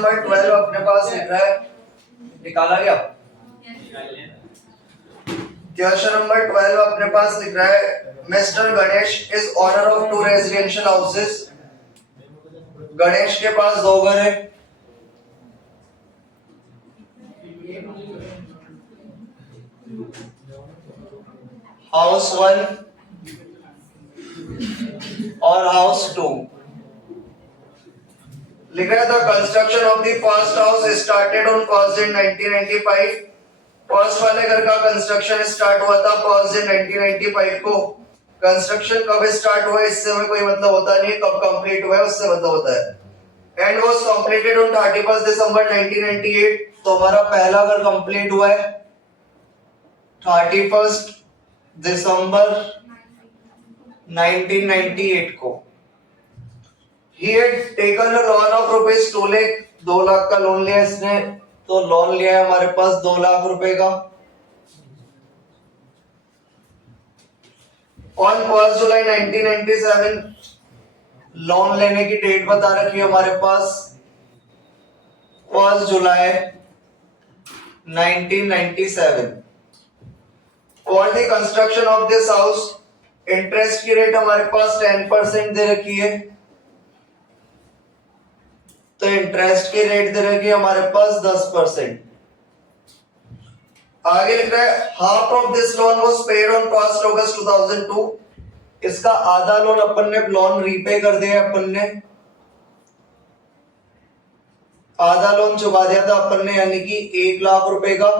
Number 12 अपने पास लिख रहा है, निकाला गया। क्वेश्चन नंबर 12 अपने पास लिख रहा है, mister Ganesh is owner of 2 residential houses. Ganesh के पास 2 घर है। हाउस 1 और हाउस 2। लिख रहा है the construction of the first house started on first in 1995। First वाले घर का कंस्ट्रक्शन स्टार्ट हुआ था फर्स्ट इन 1995 को। कंस्ट्रक्शन कब स्टार्ट हुआ इससे हमें कोई मतलब होता नहीं है, कब कंप्लीट हुआ है उससे मतलब होता है। एंड वाज कंप्लीटेड ऑन 31 दिसंबर 1998। तो हमारा पहला घर कंप्लीट हुआ है 31 दिसंबर 1998 को। He had taken a loan of rupees 2 lakh, 2 lakh का लोन लिया इसने। तो लोन लिया है हमारे पास 2 लाख रुपए का। ऑन 1 जुलाई 1997 लोन लेने की डेट बता रखी है हमारे पास 1 जुलाई 1997। For the construction of this house interest की रेट हमारे पास 10% दे रखी है। तो इंटरेस्ट की रेट दे रखी है हमारे पास 10%। आगे लिख रहा है half of this loan was paid on 1 अगस्त 2002। इसका आधा लोन अपन ने लोन रीपे कर दिया, अपन ने आधा लोन चुका दिया था अपन ने, यानी कि 1 लाख रुपए का,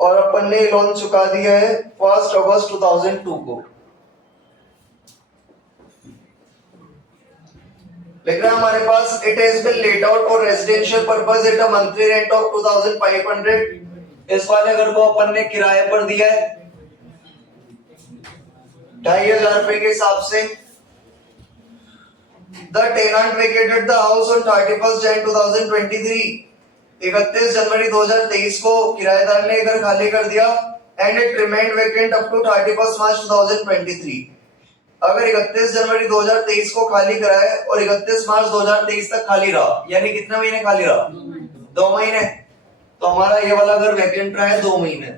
और अपन ने लोन चुका दिया है 1 अगस्त 2002 को। लिख रहा है हमारे पास it has been let out for residential purpose at a monthly rent of 2500। इस वाले घर को अपन ने किराए पर दिया है 2500 रुपए के हिसाब से। The tenant vacated the house on 31 जनवरी 2023। 31 जनवरी 2023 को किराएदार ने घर खाली कर दिया। And it remained vacant up to 31 March 2023। अगर 31 जनवरी 2023 को खाली कराए और 31 मार्च 2023 तक खाली रहा, यानी कितने महीने खाली रहा? 2 महीने। तो हमारा ये वाला घर वैकेंट रहा है 2 महीने।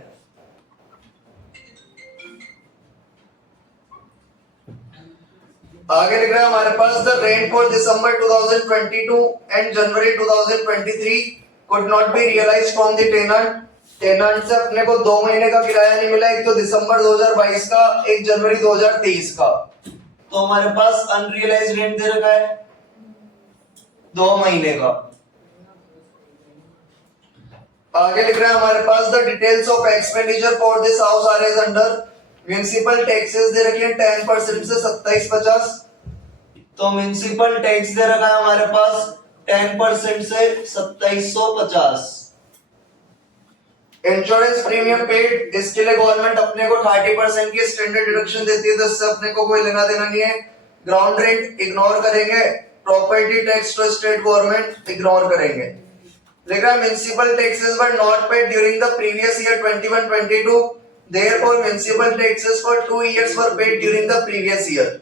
आगे लिख रहा है हमारे पास the rent for December 2022 and January 2023 could not be realized from the tenant. Tenant से अपने को 2 महीने का किराया नहीं मिला, एक तो दिसंबर 2022 का, एक जनवरी 2023 का। तो हमारे पास अनरियलाइज्ड रेंट दे रखा है 2 महीने का। आगे लिख रहा है हमारे पास the details of expenditure for this house are as under. Municipal taxes दे रखे हैं 10% से 2750। तो म्युनिसिपल टैक्स दे रखा है हमारे पास 10% से 2750। इंश्योरेंस प्रीमियम पेड, इसके लिए गवर्नमेंट अपने को 30% की स्टैंडर्ड डिडक्शन देती है, तो इससे अपने को कोई लेना देना नहीं है। ग्राउंड रेंट इग्नोर करेंगे, property tax to state government ignore करेंगे। लेकिन municipal taxes were not paid during the previous year 21-22, therefore municipal taxes for 2 years were paid during the previous year.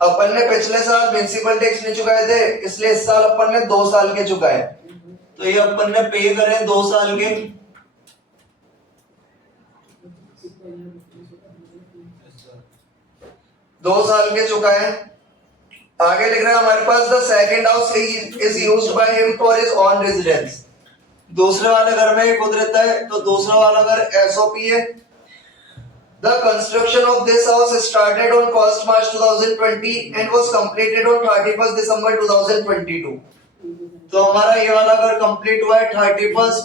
अपन ने पिछले साल म्युनिसिपल टैक्स नहीं चुकाए थे, इसलिए इस साल अपन ने 2 साल के चुकाए। तो ये अपन ने पे करे 2 साल के। दो साल के चुकाए। आगे लिख रहा है हमारे पास the second house is used by him for his own residence. दूसरे वाले घर में खुद रहता है, तो दूसरा वाला घर एसओपी है। The construction of this house started on 1 March 2020 and was completed on 31 दिसंबर 2022। तो हमारा ये वाला घर कंप्लीट हुआ है 31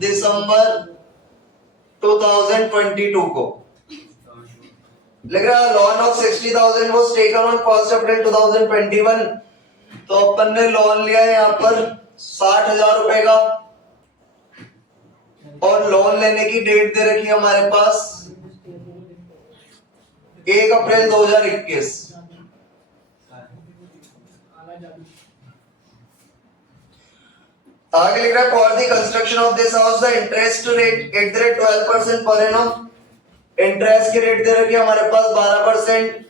दिसंबर 2022 को। लिख रहा है loan of 60,000 was taken on 1 अप्रैल 2021। तो अपन ने लोन लिया है यहाँ पर 60,000 रुपए का, और लोन लेने की डेट दे रखी है हमारे पास 1 अप्रैल 2021। आगे लिख रहा है for the construction of this house the interest rate at the rate 12% per annum. Interest की रेट दे रखी है हमारे पास 12%।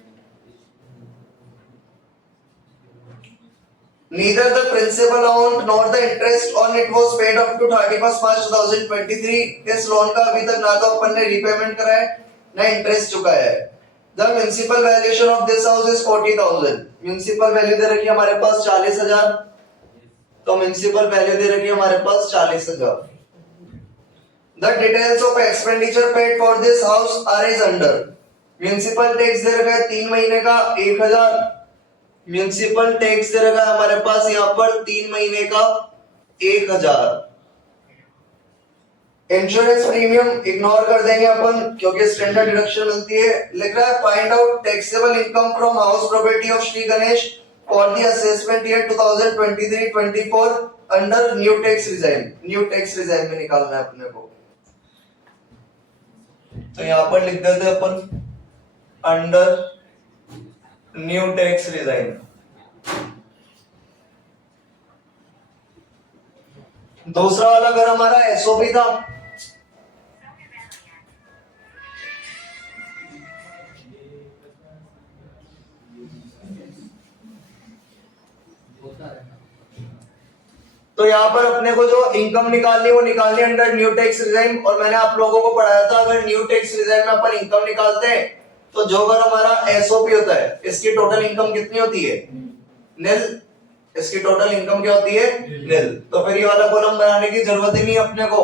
neither the principal amount nor the interest on it was paid up to 31st March 2023. इस loan का अभी तक ना तो अपन ने रीपेमेंट करा है ना इंटरेस्ट चुकाया है. The municipal valuation of this house is 40,000. Municipal value दे रखी है हमारे पास 40,000. तो म्युनिसिपल वैल्यू दे रखी है हमारे पास 40,000. The details of expenditure paid for this house are as under. Municipal tax दे रखा है 3 महीने का 1,000. म्युनिसिपल टैक्स दे रखा है हमारे पास यहाँ पर 3 महीने का 1,000. इंश्योरेंस प्रीमियम इग्नोर कर देंगे अपन क्योंकि स्टैंडर्ड डिडक्शन मिलती है. लिख रहा है find out taxable income from house property of Shri Ganesh for the assessment year 2023-24 under new tax regime. New tax regime में निकालना है अपने को. तो यहाँ पर लिख देते हैं अपन अंडर न्यू टैक्स रिजाइम. दूसरा वाला अगर हमारा एसओपी था तो यहाँ पर अपने को जो इनकम निकालनी वो निकालनी अंडर न्यू टैक्स रिजाइम. और मैंने आप लोगों को पढ़ाया था अगर न्यू टैक्स रिजाइम में अपन इनकम निकालते हैं तो जो अगर हमारा एसओपी होता है इसकी टोटल इनकम कितनी होती है? निल. इसकी टोटल इनकम क्या होती है? निल. तो फिर ये वाला कॉलम बनाने की जरूरत ही नहीं अपने को.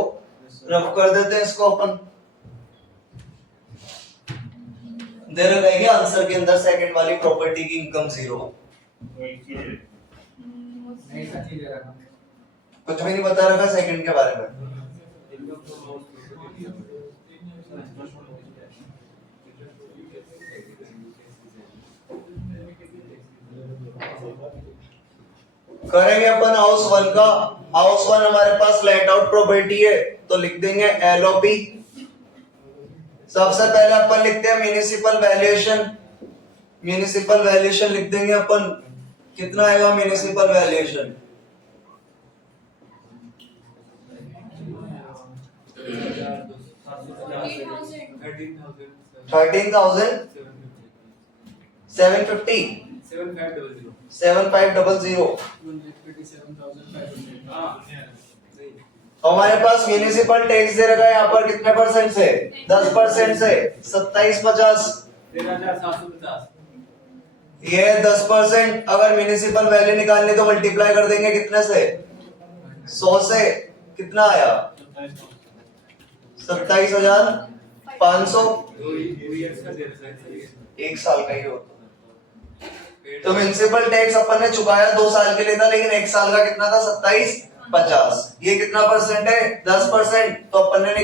रफ कर देते हैं इसको अपन. दे रखा है आंसर के अंदर सेकंड वाली प्रॉपर्टी की इनकम 0. कुछ भी नहीं बता रखा सेकंड के बारे में. करेंगे अपन हाउस वन का. हाउस वन हमारे पास लेट आउट प्रॉपर्टी है तो लिख देंगे एलओपी. सबसे पहले अपन लिखते हैं म्युनिसिपल वैल्यूएशन. म्युनिसिपल वैल्यूएशन लिख देंगे अपन. कितना आएगा म्युनिसिपल वैल्यूएशन? 13,750. 7500. हमारे पास म्युनिसिपल टैक्स दे रखा है यहाँ पर कितने परसेंट से? 10% से 2750. ये 10%. अगर म्युनिसिपल वैल्यू निकालनी तो मल्टीप्लाई कर देंगे कितने से? 100 से. कितना आया? 27,500. एक साल का ही होता. तो म्युनिसिपल टैक्स अपन ने चुकाया 2 साल के लिए था लेकिन 1 साल का कितना था? 2750. ये कितना परसेंट है? 10%. तो अपन ने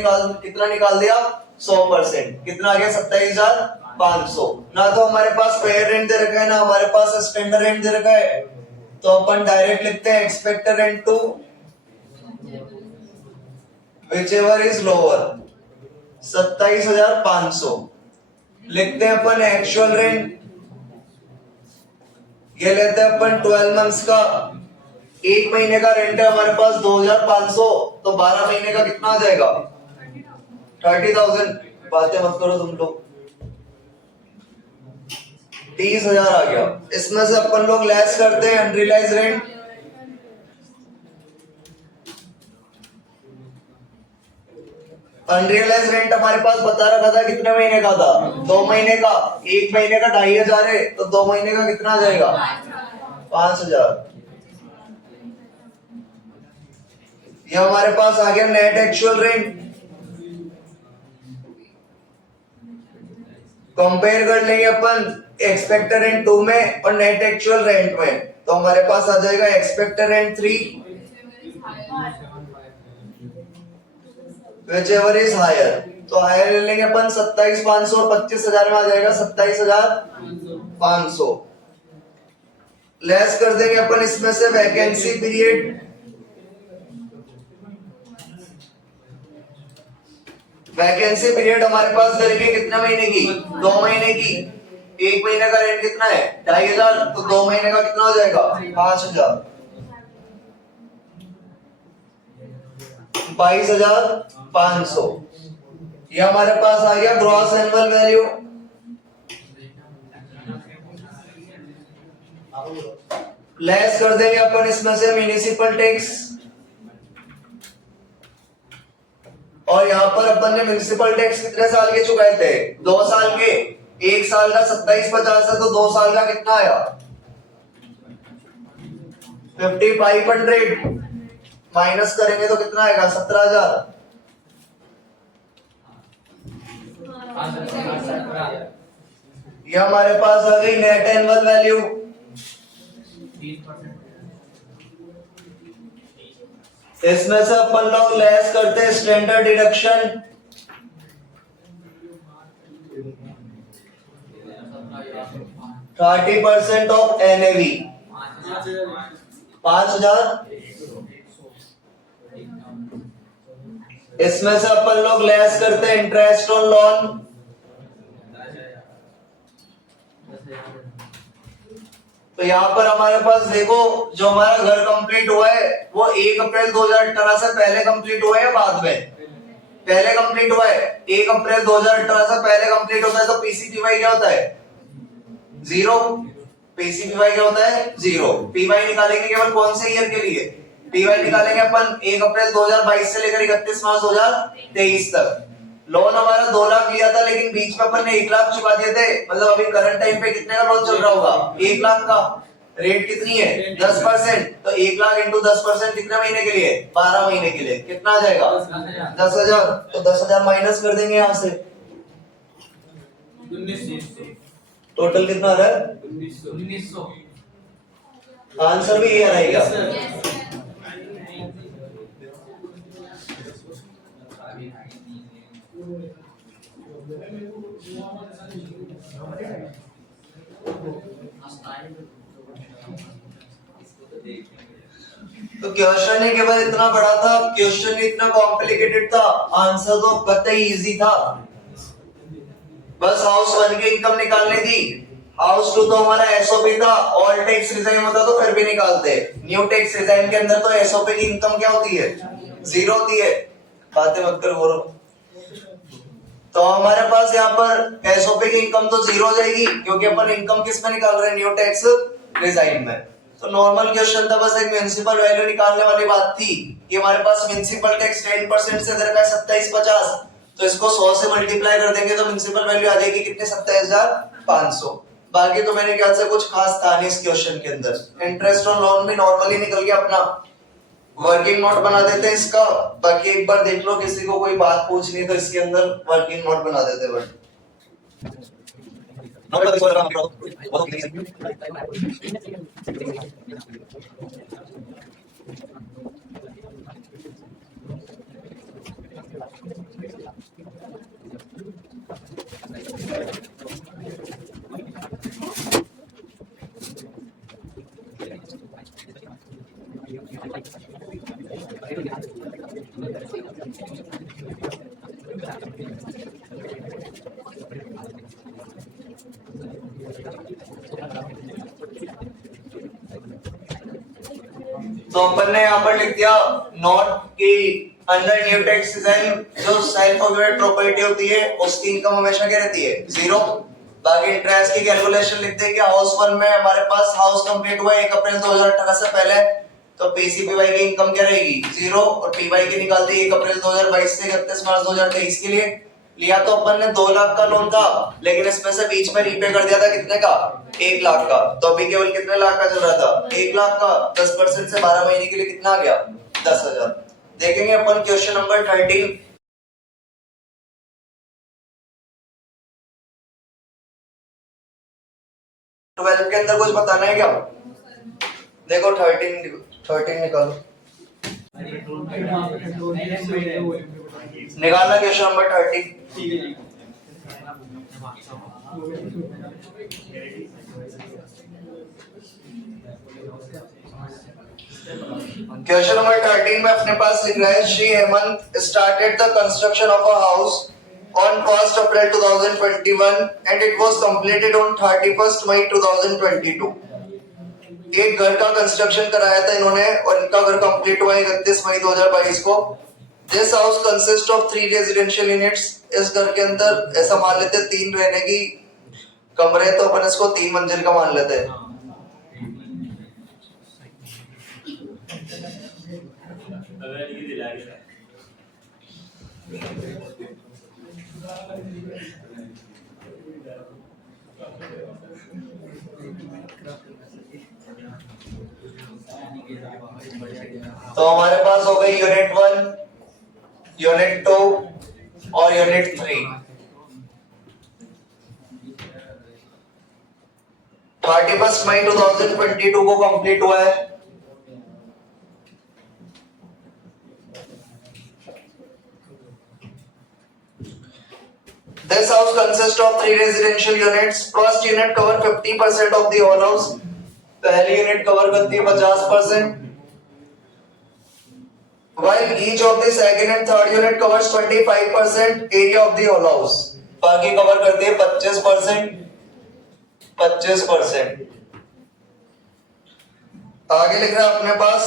कितना निकाल दिया? 100%. कितना आ गया? 27,500. ना तो हमारे पास फेयर रेंट दे रखा है ना हमारे पास स्टैंडर्ड रेंट दे रखा है. तो अपन डायरेक्ट लिखते हैं expected rent to whichever is lower. 27,500. लिखते हैं अपन एक्चुअल रेंट. ये लेते हैं अपन 12 मंथ्स का. 1 महीने का रेंट है हमारे पास 2,500. तो 12 महीने का कितना आ जाएगा? 30,000. बातें मत करो तुम लोग. 30,000 आ गया. इसमें से अपन लोग लेस करते हैं अनरियलाइज रेंट. अनरियलाइज रेंट हमारे पास बता रखा था कितने महीने का था? 2 महीने का. 1 महीने का 2,500 है तो 2 महीने का कितना आ जाएगा? 5,000. ये हमारे पास आ गया नेट एक्चुअल रेंट. कंपेयर कर लेंगे अपन एक्सपेक्टेड रेंट 2 में और नेट एक्चुअल रेंट में. तो हमारे पास आ जाएगा expected rent 3 whichever is higher. तो हायर ले लेंगे अपन 27,500 और 25,000 में आ जाएगा 27,500. लेस कर देंगे अपन इसमें से वैकेंसी पीरियड. वैकेंसी पीरियड हमारे पास करेंगे कितने महीने की? 2 महीने की. 1 महीने का रेंट कितना है? 2,500. तो 2 महीने का कितना हो जाएगा? 5,000. 22,500. ये हमारे पास आ गया ग्रॉस एनुअल वैल्यू. लेस कर देंगे अपन इसमें से म्यूनिसिपल टैक्स, और यहाँ पर अपन ने म्यूनिसिपल टैक्स कितने साल के चुकाए थे? 2 साल के। 1 साल का 2750 है तो 2 साल का कितना आया? 5500 माइनस करेंगे तो कितना आएगा? 17,000। ये हमारे पास आ गई नेट एनुअल वैल्यू। इसमें से अपन लोग लेस करते हैं standard deduction. Thirty % of NAV 5,000। इसमें से अपन लोग लेस करते हैं इंटरेस्ट ऑन लोन। तो यहाँ पर हमारे पास देखो, जो हमारा घर कंप्लीट हुआ है वो 1 अप्रैल 2018 से पहले कंप्लीट हुआ है या बाद में? पहले कंप्लीट हुआ है। 1 अप्रैल 2018 से पहले कंप्लीट होता है तो पीसीपीवाई क्या होता है? 0। पीसीपीवाई क्या होता है? 0। पीवाई निकालेंगे केवल कौन से ईयर के लिए? पीवाई निकालेंगे अपन 1 अप्रैल 2022 से लेकर 31 मार्च 2023 तक। लोन हमारा 2 लाख लिया था, लेकिन बीच में अपन ने 1 लाख चुका दिए थे। मतलब अभी करंट टाइम पे कितने का लोन चल रहा होगा? 1 लाख का। रेट कितनी है? 10%। तो 1 लाख इंटू 10% कितने महीने के लिए? 12 महीने के लिए। कितना आ जाएगा? 10,000। तो 10,000 माइनस कर देंगे यहाँ से। 1900। टोटल कितना आ रहा है? 1900। आंसर भी ये रहेगा। तो क्वेश्चन ही केवल इतना बड़ा था, क्वेश्चन इतना कॉम्प्लिकेटेड था, आंसर तो कतई इजी था। बस हाउस 1 की इनकम निकालनी थी। हाउस 2 तो हमारा एसओपी था। ऑल टैक्स रिजाइन होता तो फिर भी निकालते। न्यू टैक्स रिजाइन के अंदर तो एसओपी की इनकम क्या होती है? 0 होती है। बातें मत कर बोलो। तो हमारे पास यहाँ पर एसओपी की इनकम तो 0 हो जाएगी, क्योंकि अपन इनकम किस में निकाल रहे हैं? न्यू टैक्स रिजाइन में। तो नॉर्मल क्वेश्चन था, बस एक म्युनिसिपल वैल्यू निकालने वाली बात थी कि हमारे पास म्युनिसिपल टैक्स 10% से दर का 2750, तो इसको 100 से मल्टीप्लाई कर देंगे तो म्युनिसिपल वैल्यू आ जाएगी कितने? 27,500। बाकी तो मेरे ख्याल से कुछ खास था नहीं इस क्वेश्चन के अंदर। इंटरेस्ट ऑन लोन भी नॉर्मली निकल गया अपना। वर्किंग नोट बना देते हैं इसका। बाकी एक बार देख लो, किसी को कोई बात पूछनी तो इसके अंदर वर्किंग नोट बना देते हैं। तो अपन ने यहाँ पर लिख दिया नोट कि अंडर न्यू टैक्स डिजाइन जो सेल्फ ऑक्यूपेड प्रॉपर्टी होती है उसकी इनकम हमेशा क्या रहती है? 0। बाकी इंटरेस्ट की कैलकुलेशन लिखते हैं कि हाउस 1 में हमारे पास हाउस कंप्लीट हुआ 1 अप्रैल 2018 से पहले, तो पीसीपीवाई की इनकम क्या रहेगी? 0। और पीवाई की निकाल दी 1 अप्रैल 2022 से 31 मार्च 2023 के लिए। लिया तो अपन ने 2 लाख का लोन था, लेकिन इसमें से बीच में रीपे कर दिया था कितने का? 1 लाख का। तो अभी केवल कितने लाख का चल रहा था? 1 लाख का। 10% से 12 महीने के लिए कितना आ गया? 10,000। देखेंगे अपन क्वेश्चन नंबर 13। ट्वेल्व के अंदर कुछ बताना है क्या? देखो 13 निकालो। निकालना क्वेश्चन नंबर 13। क्वेश्चन नंबर 13 में अपने पास लिख रहा है Shri Hemant started the construction of a house on 1st April 2021 and it was completed on 31st May 2022। एक घर का कंस्ट्रक्शन कराया था इन्होंने और इनका घर कंप्लीट हुआ 31 मई 2022 को। This house consists of 3 residential units। इस घर के अंदर ऐसा मान लेते हैं 3 रहने की कमरे, तो अपन इसको 3 मंजिल का मान लेते हैं। तो हमारे पास हो गई यूनिट 1, यूनिट 2 और यूनिट 3। 31 मई 2022 को कंप्लीट हुआ है। This house consists of 3 residential units. First unit cover 50% of the whole house. पहली यूनिट कवर करती है 50%. While each of the second and third unit covers 25% area of the whole house. बाकी cover करती है 25%. आगे लिख रहा है अपने पास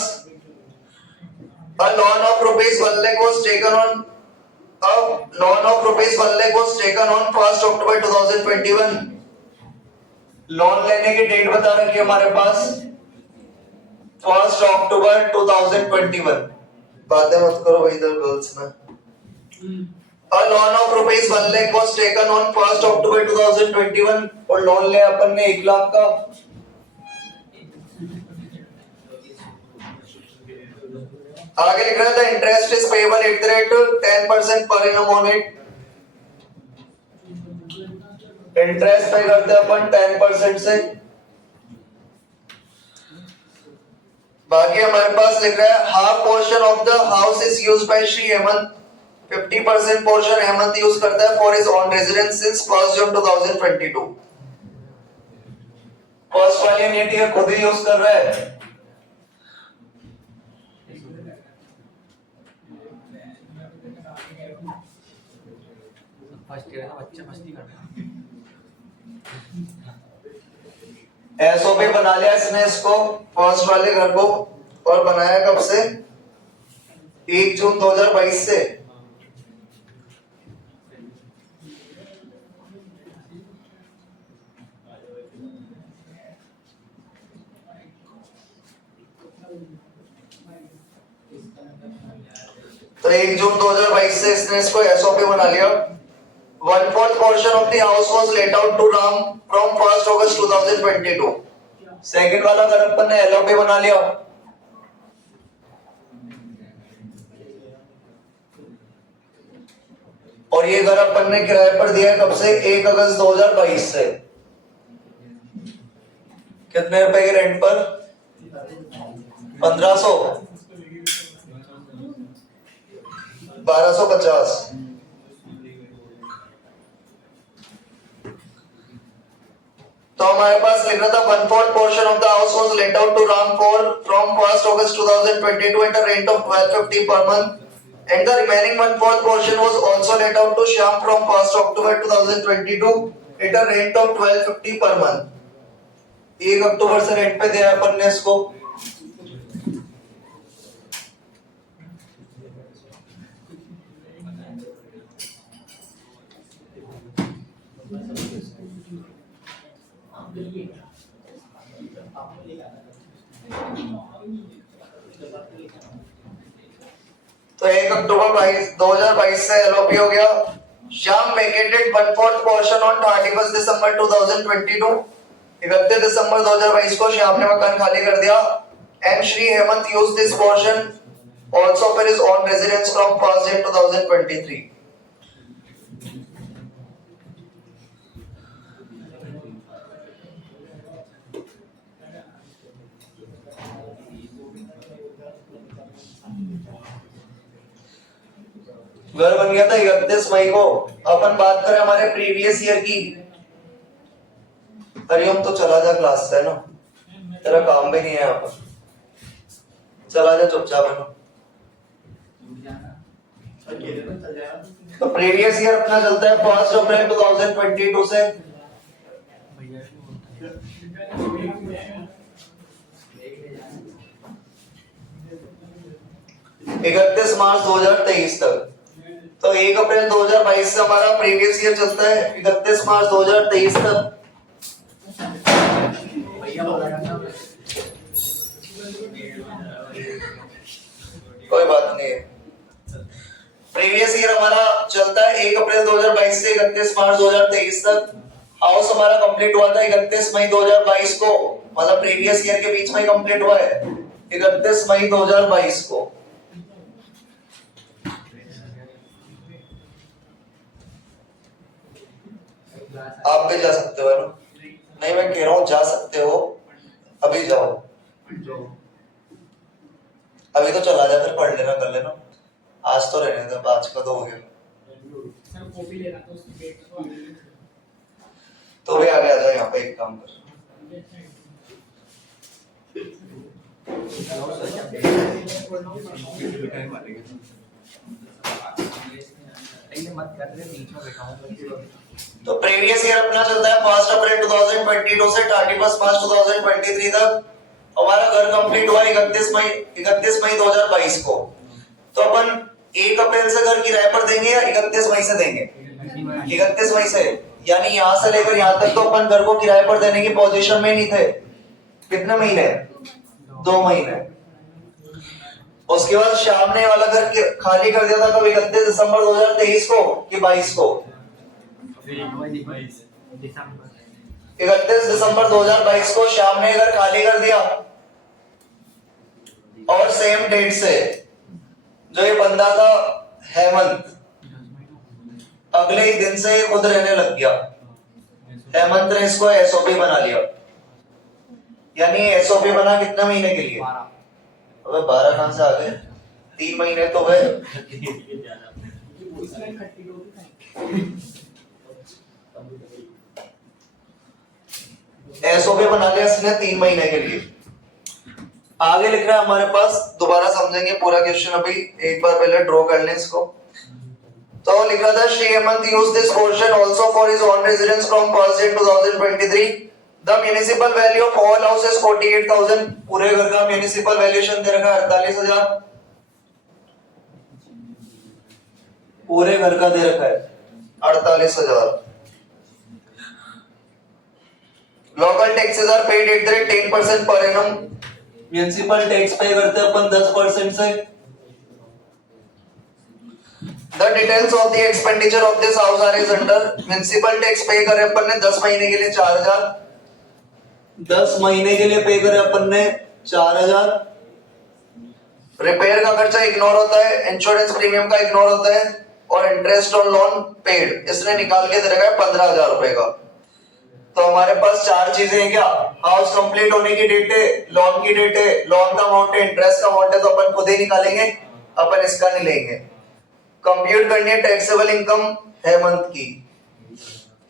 a loan of rupees 1 lakh was taken on 1st October 2021. Loan लेने की डेट बता रखी है हमारे पास 1st October 2021. बातें मत करो भाई इधर गर्ल्स में. A loan of rupees 1 lakh was taken on 1st October 2021 और लोन लिया अपन ने 1 लाख का. आगे लिख रहा था interest is payable eight the rate 10% per annum on it. Interest पे करते हैं अपन 10% से. बाकी हमारे पास लिख रहा है half portion of the house is used bye Shri Hemant. 50% portion Hemant use करता है for his own residence since 1st June 2022. First वाली यूनिट ये खुद ही यूज कर रहा है. एसओपी बना लिया इसने इसको फर्स्ट वाले घर को और बनाया कब से 1 जून 2022 से. तो 1 जून 2022 से इसने इसको एसओपी बना लिया. 1/4 portion of the house was let out to Ram from 1st August 2022. Second वाला घर अपन ने एलओपी बना लिया. और ये घर अपन ने किराए पर दिया कब से 1 अगस्त 2022 से. कितने रुपए के रेंट पर 1500 1250. तो हमारे पास लिख रहा था 1/4 portion of the house was let out to Ram from 1st August 2022 at a rent of 1250 per month, and the remaining 1/4 portion was also let out to Shyam from 1st October 2022 at a rent of 1250 per month. 1 अक्टूबर से rent पे दिया अपन ने इसको. तो 1 अक्टूबर 2022 से LOP हो गया. Shyam vacated 1/4 portion on 31 दिसंबर 2022. 31 दिसंबर 2022 को श्याम ने मकान खाली कर दिया. And Shri Hemant used this portion also for his own residence from 1st Jan 2023. घर बन गया था 31 मई को. अपन बात करें हमारे प्रीवियस ईयर की. हरिओम तो चला जा क्लास से ना, तेरा काम भी नहीं है यहाँ पर. चला जा चुपचाप है. तो प्रीवियस ईयर अपना चलता है 1 अप्रैल 2022 से 31 मार्च 2023 तक. तो 1 अप्रैल 2022 से हमारा प्रीवियस ईयर चलता है 31 मार्च 2023 तक. कोई करनी है। प्रीवियस ईयर हमारा चलता है 1 अप्रैल 2022 से 31 मार्च 2023 तक। हाउस हमारा कंप्लीट हुआ था 31 मई 2022 को, मतलब प्रीवियस ईयर के बीच में कंप्लीट हुआ है 31 मई 2022 को। आप भी जा सकते हो ना? नहीं, मैं कह रहा हूँ जा सकते हो, अभी जाओ। अभी तो चला जा, फिर पढ़ लेना, कर लेना। आज तो रहने दो, आज का तो हो गया। तो भी आगे आ जाओ, यहाँ पे एक काम कर। तो प्रीवियस ईयर अपना चलता है 1 अप्रैल 2022 से 31 मार्च 2023 तक। हमारा घर कंप्लीट हुआ 31 मई 2022 को। तो अपन 1 अप्रैल से घर किराए पर देंगे या 31 मई से देंगे? 31 मई से, यानी यहाँ से लेकर यहाँ तक तो अपन घर को किराए पर देने की पोजीशन में नहीं थे। कितने महीने? 2 महीने। उसके बाद श्याम ने वाला घर खाली कर दिया था कब? 31 दिसंबर 2023 को कि 22 को? 31 दिसंबर 2022 को श्याम ने घर खाली कर दिया। और सेम डेट से जो ये बंदा था हेमंत, अगले ही दिन से ये खुद रहने लग गया। हेमंत ने इसको एसओपी बना लिया। यानी एसओपी बना कितने महीने के लिए? अबे 12 कहां से आ गए? 3 महीने तो गए। एसओपी बना लिया इसने 3 महीने के लिए। आगे लिख रहा है हमारे पास, दोबारा समझेंगे पूरा क्वेश्चन, अभी एक बार पहले ड्रॉ कर लें इसको। तो लिखा था Shri Hemant used this portion also for his own residence from 1st Jan 2023। The municipal value of all houses 48,000। पूरे घर का म्युनिसिपल वैल्यूएशन दे रखा है 48,000। पूरे घर का दे रखा है 48,000। Local taxes are paid at the rate 10% per annum. Municipal tax पे करते हैं अपन 10% से। The details of the expenditure of this house are as under। Municipal tax पे करे अपन ने 10 महीने के लिए 4,000। 10 महीने के लिए पे करे अपन ने 4,000। रिपेयर का खर्चा इग्नोर होता है, इंश्योरेंस प्रीमियम का इग्नोर होता है, और इंटरेस्ट ऑन लोन पेड इसने निकाल के दे रखा है 15,000 रुपए का। तो हमारे पास 4 चीजें हैं क्या? हाउस कंप्लीट होने की डेट है, लोन की डेट है, लोन का अमाउंट है, इंटरेस्ट का अमाउंट है, तो अपन खुद ही निकालेंगे, अपन इसका नहीं लेंगे। कंप्यूट करनी है टैक्सेबल इनकम हेमंत की।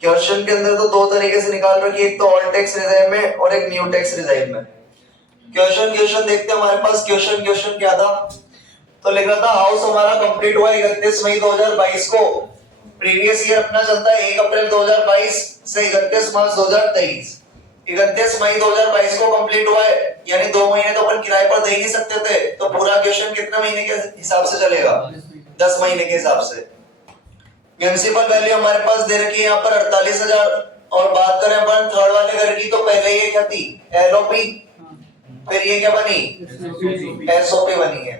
क्वेश्चन के अंदर तो 2 तरीके से निकाल रखी है, एक तो ऑल टैक्स रिजाइम में और एक न्यू टैक्स रिजाइम में। क्वेश्चन देखते हैं हमारे पास। क्वेश्चन क्या था? तो लिख रहा था हाउस हमारा कंप्लीट हुआ 31 मई 2022 को। प्रीवियस ईयर अपना चलता है 1 अप्रैल 2022 से 31 मार्च 2023। 31 मई 2022 को कंप्लीट हुआ है, यानी 2 महीने तो अपन किराए पर दे ही नहीं सकते थे। तो पूरा क्वेश्चन कितने महीने के हिसाब से चलेगा? 10 महीने के हिसाब से। म्युनिसिपल वैल्यू हमारे पास दे रखी है यहाँ पर 48,000। और बात करें अपन थर्ड वाले घर की, तो पहले ये क्या थी? एलओपी। फिर ये क्या बनी? एसओपी बनी है।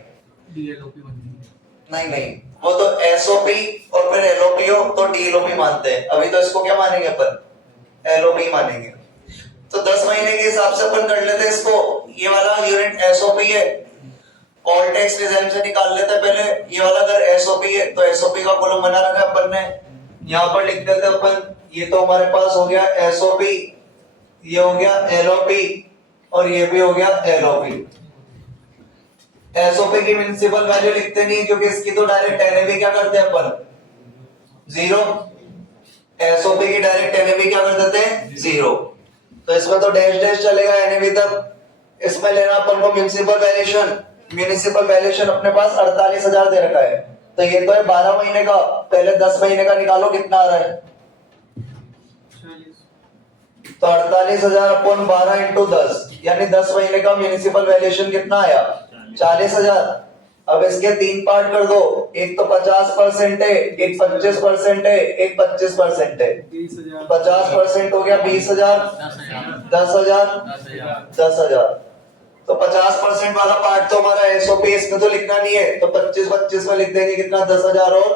नहीं, वो तो एसओपी और फिर एलओपी हो तो डीएलओपी मानते हैं। अभी तो इसको क्या मानेंगे अपन? एलओपी मानेंगे। तो 10 महीने के हिसाब से अपन कर लेते हैं इसको। ये वाला यूनिट एसओपी है, ऑल टैक्स रिजाइम से निकाल लेते हैं पहले। ये वाला अगर एसओपी है तो एसओपी का कॉलम बना रखा है अपन ने, यहाँ पर लिख देते हैं अपन। ये तो हमारे पास हो गया एसओपी, ये हो गया एलओपी, और ये भी हो गया एलओपी। एसओपी की म्युनिसिपल वैल्यू लिखते नहीं क्योंकि इसकी तो डायरेक्ट एनएवी क्या करते हैं अपन? 0। एसओपी की डायरेक्ट एनएवी क्या कर देते हैं? 0। तो इसमें तो डैश चलेगा एनएवी तक। इसमें लेना अपन को म्युनिसिपल वैल्यूएशन। म्युनिसिपल वैल्यूएशन अपने पास 48,000 दे रखा है। तो ये तो है 12 महीने का। पहले 10 महीने का निकालो, कितना आ रहा है? तो 48,000 अपन 12 इंटू 10, यानी 10 महीने का म्युनिसिपल वैल्यूएशन कितना आया? 40,000। अब इसके 3 पार्ट कर दो, एक तो 50% है, एक 25% है, एक 25% है। 50% हो गया 20,000, 10,000, 10,000। तो 50% वाला पार्ट तो हमारा एसओपी इसमें तो लिखना नहीं है, तो 25-25 में लिख देंगे कितना 10,000 और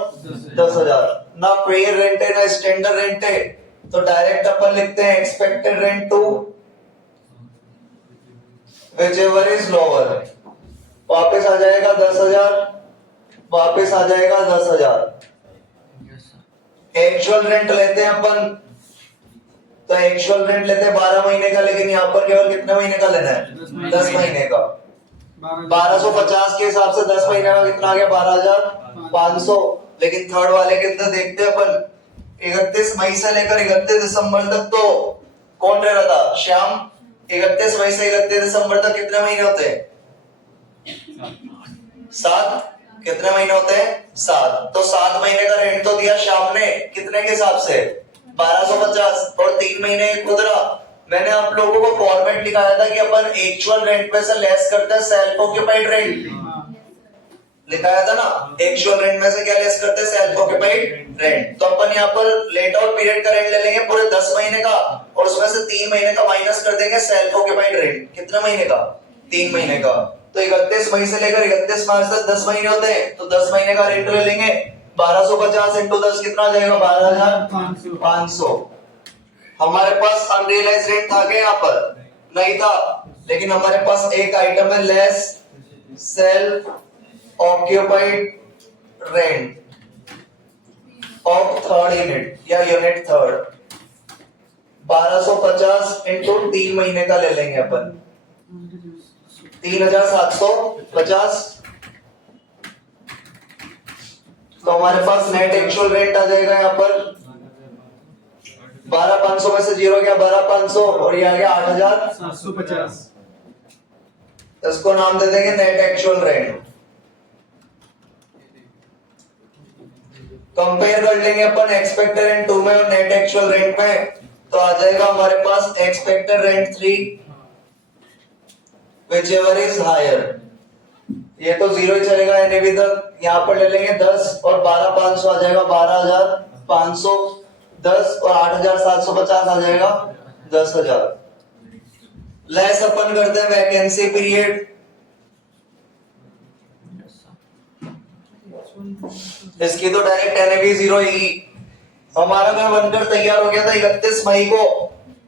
10,000। ना पेड रेंट है ना स्टैंडर्ड रेंट है, तो डायरेक्ट अपन लिखते हैं expected rent to whichever is lower. वापस आ जाएगा 10,000, वापस आ जाएगा 10,000। एक्चुअल रेंट लेते हैं अपन, तो एक्चुअल रेंट लेते हैं 12 महीने का, लेकिन यहाँ पर केवल कितने महीने का लेना है 10 महीने का। 1250 के हिसाब से 10 महीने का कितना आ गया 12,500। लेकिन थर्ड वाले के अंदर देखते हैं अपन 31 मई से लेकर 31 दिसंबर तक तो कौन रह रहा था, श्याम। 31 मई से 31 दिसंबर तक कितने महीने होते हैं 7। कितने महीने होते हैं 7। तो 7 महीने का रेंट तो दिया श्याम ने कितने के हिसाब से 1250, और 3 महीने खुदरा। मैंने आप लोगों को फॉर्मेट लिखाया था कि अपन एक्चुअल रेंट में से लेस करते हैं सेल्फ ऑक्यूपाइड रेंट, लिखाया था ना। एक्चुअल रेंट में से क्या लेस करते हैं सेल्फ ऑक्यूपाइड रेंट। तो अपन यहाँ पर लेट आउट पीरियड का रेंट ले लेंगे पूरे 10 महीने का, और उसमें से 3 महीने का माइनस कर देंगे सेल्फ ऑक्यूपाइड रेंट। कितने महीने का 3 महीने का। तो 31 मई से लेकर 31 मार्च तक 10 महीने होते हैं, तो 10 महीने का रेंट ले लेंगे। 1250 इंटू 10 कितना आ जाएगा 12,500। हमारे पास अनरियलाइज रेंट था क्या यहाँ पर, नहीं था, लेकिन हमारे पास एक आइटम है less self occupied rent of third unit या यूनिट थर्ड। 1250 इंटू 3 महीने का ले लेंगे अपन, 3,750। तो हमारे पास नेट एक्चुअल रेंट आ जाएगा यहाँ पर 12,500 में से 0 गया 12,500, और ये आ गया 8,750। इसको नाम दे देंगे नेट एक्चुअल रेंट। कंपेयर कर लेंगे अपन एक्सपेक्टेड रेंट 2 में और नेट एक्चुअल रेंट में, तो आ जाएगा हमारे पास expected rent 3 whichever is higher. ये तो 0 ही चलेगा एनएवी तक। यहाँ पर ले लेंगे 10 और 12,500 आ जाएगा 12,500, 10 और 8,750 आ जाएगा 10,000। लेस अपन करते हैं वैकेंसी पीरियड। इसकी तो डायरेक्ट एनएवी 0 ही। हमारा घर बनकर तैयार हो गया था 31 मई को,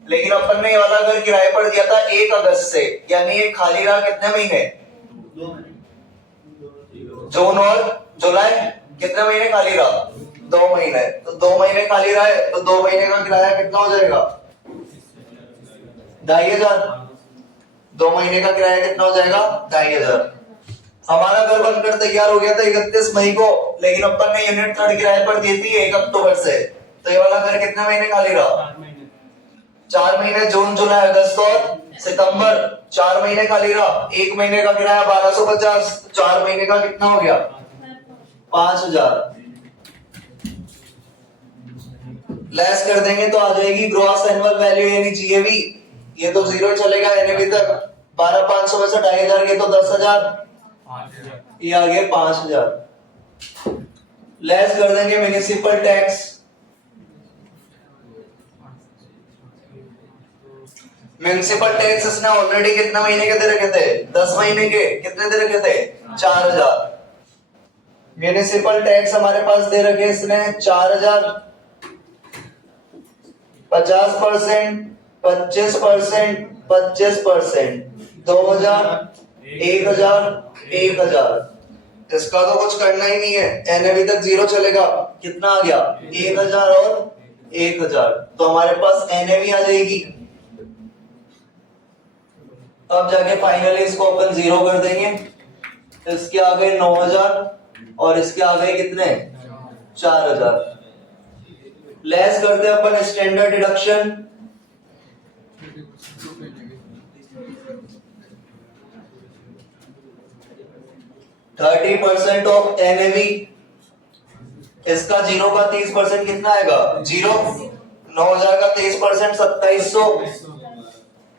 लेकिन अपन ने ये वाला घर किराए पर दिया था 1 अगस्त से, यानी ये खाली रहा कितने महीने, जून और जुलाई। कितने महीने खाली रहा 2 महीने। तो 2 महीने खाली रहा है, तो 2 महीने का किराया कितना हो जाएगा 2,500। 2 महीने का किराया कितना हो जाएगा 2,500। हमारा घर बनकर तैयार हो गया था 31 मई को, लेकिन अपन ने यूनिट थर्ड किराए पर दी थी 1 अक्टूबर से। तो ये वाला घर कितने महीने खाली रहा 4 महीने, जून जुलाई अगस्त और सितंबर 4 महीने खाली रहा। 1 महीने का किराया 1250, 4 महीने का कितना हो गया 5,000। लेस कर देंगे तो आ जाएगी ग्रॉस एनुअल वैल्यू यानी जीएवी। ये तो 0 चलेगा एनएवी तक। 12,500 में से 2,500 के तो 10,000, ये आ गया 5,000। लेस कर देंगे म्युनिसिपल टैक्स। म्युनिसिपल टैक्स इसने ऑलरेडी कितने महीने के दे रखे थे 10 महीने के। कितने दे रखे थे 4,000। म्युनिसिपल टैक्स हमारे पास दे रखे इसने 4,000। 50%, 25%, 25%, 2,000, 1,000, 1,000। इसका तो कुछ करना ही नहीं है, एनएवी तक 0 चलेगा। कितना आ गया 1,000 और 1,000। तो हमारे पास एनएवी आ जाएगी। अब जाके फाइनली इसको अपन 0 कर देंगे। इसके आ गए 9,000 और इसके आ गए कितने 4,000। लेस करते हैं अपन स्टैंडर्ड डिडक्शन। %30 of NAV. इसका 0 का 30% कितना आएगा 0। 9,000 का 30% 2,700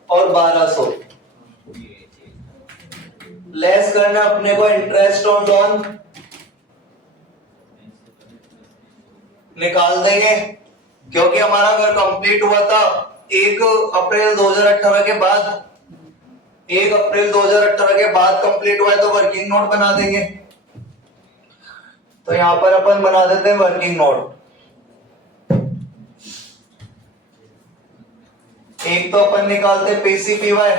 और 1,200। लेस करना अपने को इंटरेस्ट ऑन लोन। निकाल देंगे क्योंकि हमारा घर कंप्लीट हुआ था 1 अप्रैल 2018 के बाद। 1 अप्रैल 2018 के बाद कंप्लीट हुआ है तो वर्किंग नोट बना देंगे। तो यहां पर अपन बना देते हैं वर्किंग नोट। एक तो अपन निकालते हैं पीसीपीवाई।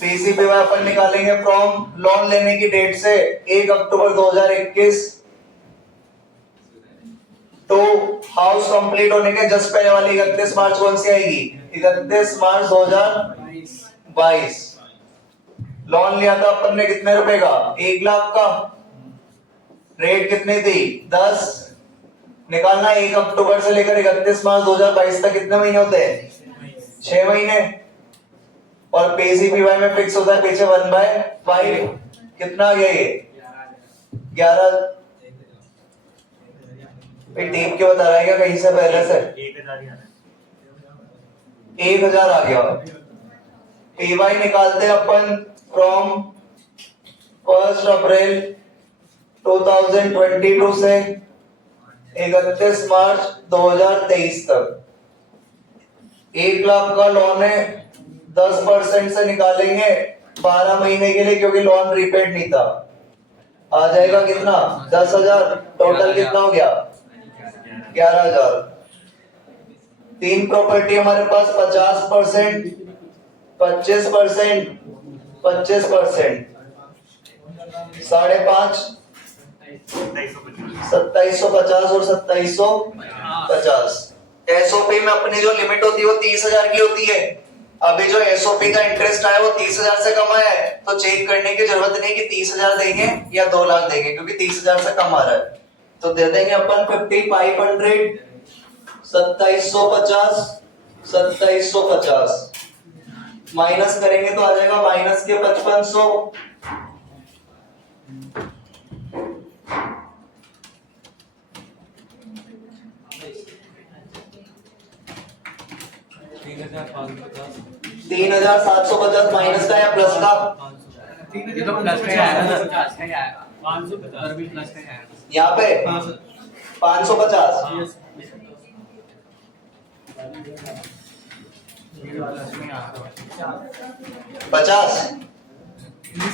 पीसीपीवाई अपन निकालेंगे फ्रॉम लोन लेने की डेट से 1 अक्टूबर 2021 तो हाउस कंप्लीट होने के जस्ट पहले वाली 31 मार्च कौन सी आएगी? 31 मार्च 2022। लोन लिया था अपन ने कितने रुपए का? 1 लाख का। रेट कितनी थी? 10। निकालना 1 अक्टूबर से लेकर 31 मार्च 2022 तक कितने महीने होते हैं? 6 महीने। और पीसीपीवाई में फिक्स होता है पीछे 1/5। कितना आ गया ये? 11। टीम क्यों बता रहा है क्या कहीं से पहले से? 1000 आ गया। पीवाई निकालते हैं अपन फ्रॉम 1 अप्रैल 2022 से 31 मार्च 2023 तक। 1 लाख का लोन है, 10% से निकालेंगे 12 महीने के लिए क्योंकि लोन रीपेड नहीं था। आ जाएगा कितना? 10,000। टोटल कितना हो गया? 11,000। 3 प्रॉपर्टी हमारे पास 50%, 25%, 25%, 5.5, 2750 और 2750। एसओपी में अपनी जो लिमिट होती है वो 30,000 की होती है। अभी जो एसओपी का इंटरेस्ट आया वो 30,000 से कम आया है तो चेक करने की जरूरत नहीं कि 30,000 देंगे या 2 लाख देंगे क्योंकि 30,000 से कम आ रहा है। तो दे देंगे अपन 5500, 2750, 2750 माइनस करेंगे तो आ जाएगा माइनस के 5500। तीन 3,750 माइनस का या प्लस का? ये तो प्लस का आया ना, 550 भी प्लस का आया यहाँ पे 550। 50।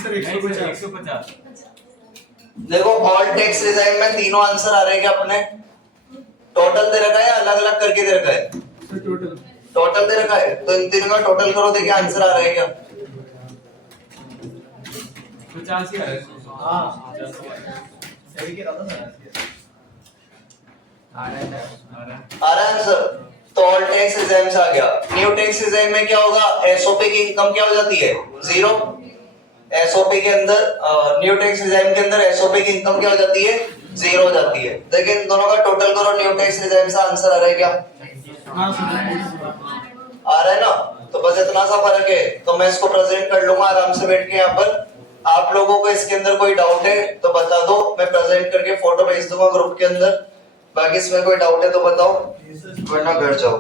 सर 150। देखो ऑल टैक्स डिजाइन में तीनों आंसर आ रहे हैं क्या अपने? टोटल दे रखा है या अलग अलग करके दे रखा है? टोटल दे रखा है तो इन तीनों का टोटल करो, देखिए आंसर आ रहा है क्या? 50 ही आ रहा है। हाँ सही कह रहा था सर। आ रहा है आंसर। तो ऑल टैक्स एग्जाम्स आ गया। न्यू टैक्स एग्जाम में क्या होगा? एसओपी की इनकम क्या हो जाती है? 0। एसओपी के अंदर न्यू टैक्स एग्जाम के अंदर एसओपी की इनकम क्या हो जाती है? 0 हो जाती है। देखिए इन दोनों का टोटल करो, न्यू टैक्स एग्जाम से आंसर आ रहा है क्या? आ रहा है ना? तो बस इतना सा फर्क है। तो मैं इसको प्रेजेंट कर लूंगा आराम से बैठ के यहाँ पर। आप लोगों को इसके अंदर कोई डाउट है तो बता दो, मैं प्रेजेंट करके फोटो भेज दूंगा ग्रुप के अंदर। बाकी इसमें कोई डाउट है तो बताओ वरना घर जाओ।